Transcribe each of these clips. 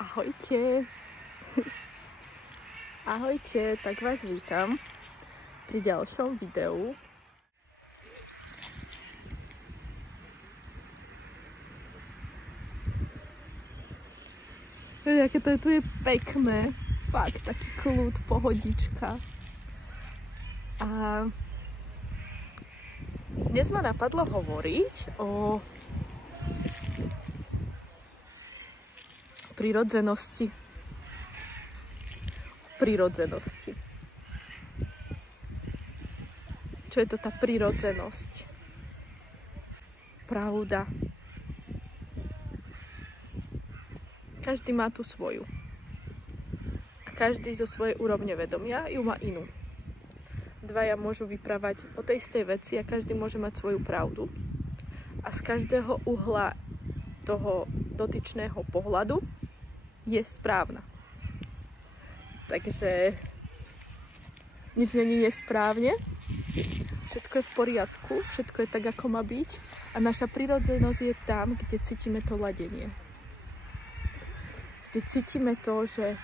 Ahojte. Ahojte, tak vás vítam pri ďalšom videu. Aké to tu je pekné. Fakt, taký kľud, pohodička. A dnes ma napadlo hovoriť o prirodzenosti. Prirodzenosti. Čo je to tá prirodzenosť? Pravda. Každý má tú svoju. A každý zo svojej úrovne vedomia ju má inú. Dvaja môžu vyprávať o tej istej veci a každý môže mať svoju pravdu. A z každého uhla toho dotyčného pohľadu je správna. Takže nič není nesprávne, všetko je v poriadku, všetko je tak, ako má byť a naša prirodzenosť je tam, kde cítime to ladenie. Kde cítime to, že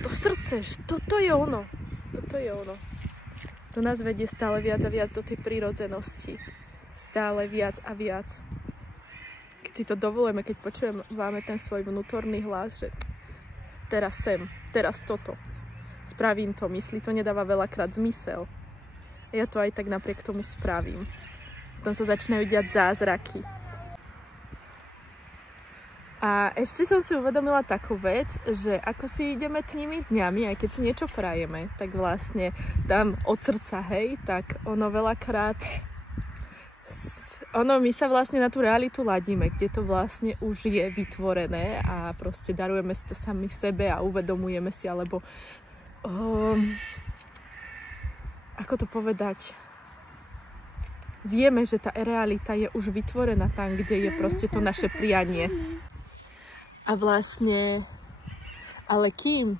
to srdce, toto je ono, toto je ono. To nás vedie stále viac a viac do tej prirodzenosti. Stále viac a viac. Keď si to dovolujeme, keď počujeme ten svoj vnútorný hlas, že teraz sem, teraz toto, spravím to, mysli to nedáva veľakrát zmysel. Ja to aj tak napriek tomu spravím. Potom sa začínajú diať zázraky. A ešte som si uvedomila takú vec, že ako si ideme tými dňami, aj keď si niečo prajeme, tak vlastne tam od srdca, hej, tak ono veľakrát, my sa vlastne na tú realitu ladíme, kde to vlastne už je vytvorené a proste darujeme si to sami sebe a uvedomujeme si, alebo ako to povedať, vieme, že tá realita je už vytvorená tam, kde je proste to naše prianie. A vlastne, ale kým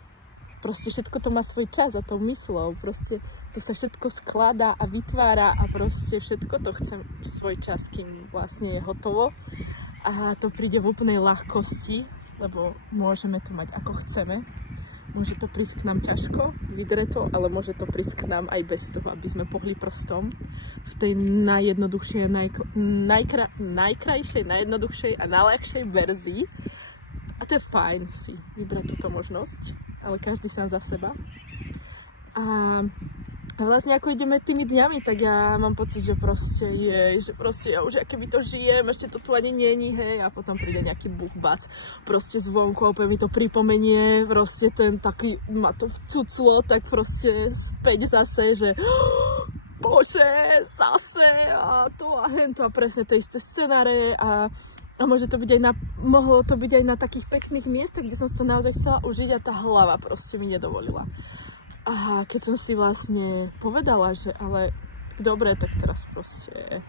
proste všetko to má svoj čas a tou myslou, proste to sa všetko skladá a vytvára a proste všetko to chce svoj čas, kým vlastne je hotovo. A to príde v úplnej ľahkosti, lebo môžeme to mať ako chceme. Môže to prísť k nám ťažko, vydre to, ale môže to prísť k nám aj bez toho, aby sme pohli prstom v tej najjednoduchšej, najkrajšej, najjednoduchšej a najľahšej verzii. A to je fajn si vybrať túto možnosť, ale každý sám za seba. A vlastne ako ideme tými dňami, tak ja mám pocit, že proste ja už aké by to žijem, ešte to tu ani není, hej, a potom príde nejaký buchbac proste zvonku a opäť mi to pripomenie, proste ten taký, ma to vcuclo, tak proste späť zase, že bože, zase a to a hento a presne tie isté scenáre a mohlo to byť aj na takých pekných miestach, kde som si to naozaj chcela užiť a tá hlava proste mi nedovolila. A keď som si vlastne povedala, že ale dobre, tak teraz proste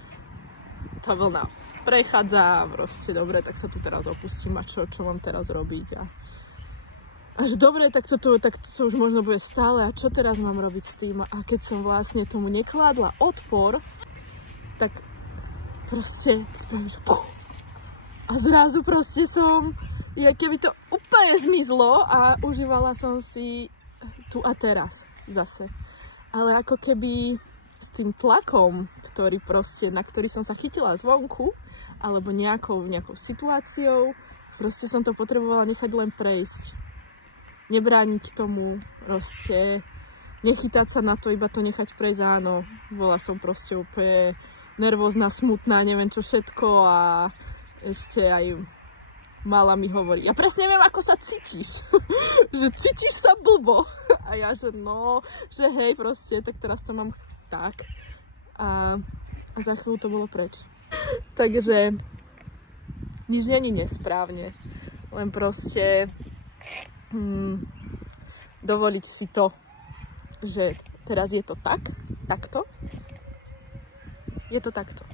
tá vlna prechádza, proste dobre, tak sa tu teraz opustím a čo mám teraz robiť. A že dobre, tak to už možno bude stále a čo teraz mám robiť s tým. A keď som vlastne tomu nekládla odpor, tak proste spravím, že a zrazu proste keby to úplne zmizlo a užívala som si tu a teraz zase. Ale ako keby s tým tlakom, na ktorý som sa chytila zvonku, alebo nejakou situáciou, proste som to potrebovala nechať len prejsť. Nebrániť tomu, proste nechytať sa na to, iba to nechať prejsť, áno. Bola som proste úplne nervózna, smutná, neviem čo všetko a ešte aj mala mi hovorí, ja presne viem, ako sa cítiš, že cítiš sa blbo. A ja, že no, že hej, proste, tak teraz to mám tak. A za chvíľu to bolo preč. Takže nič není nesprávne, len proste dovoliť si to, že teraz je to takto, je to takto.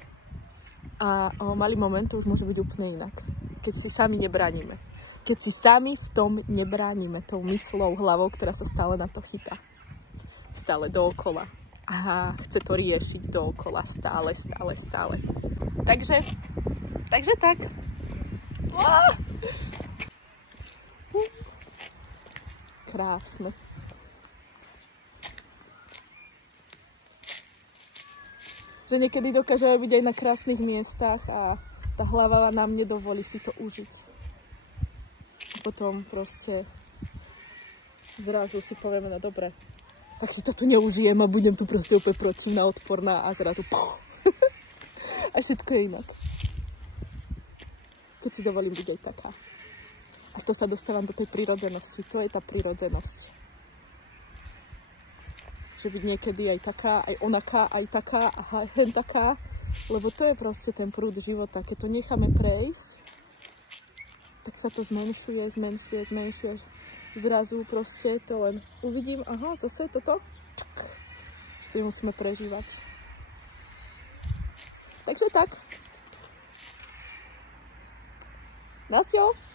A o malý moment to už môže byť úplne inak. Keď si sami nebránime. Keď si sami v tom nebránime tou myslou, hlavou, ktorá sa stále na to chytá. Stále dookola. A chce to riešiť dookola. Stále. Takže tak. krásne. Že niekedy dokážeme byť aj na krásnych miestach a tá hlava nám nedovolí si to užiť. A potom proste zrazu si povieme, no dobre, tak si to tu neužijem a budem tu proste úplne protivná, odporná a zrazu a všetko je inak. Keď si dovolím byť aj taká. A to sa dostávam do tej prirodzenosti. To je tá prirodzenosť. Že byť niekedy aj taká, aj onaká, aj taká, aj hen taká. Lebo to je proste ten prúd života. Keď to necháme prejsť, tak sa to zmenšuje. Zrazu proste to len uvidím, aha, zase toto. Ešte musíme prežívať. Takže tak. Nasťo!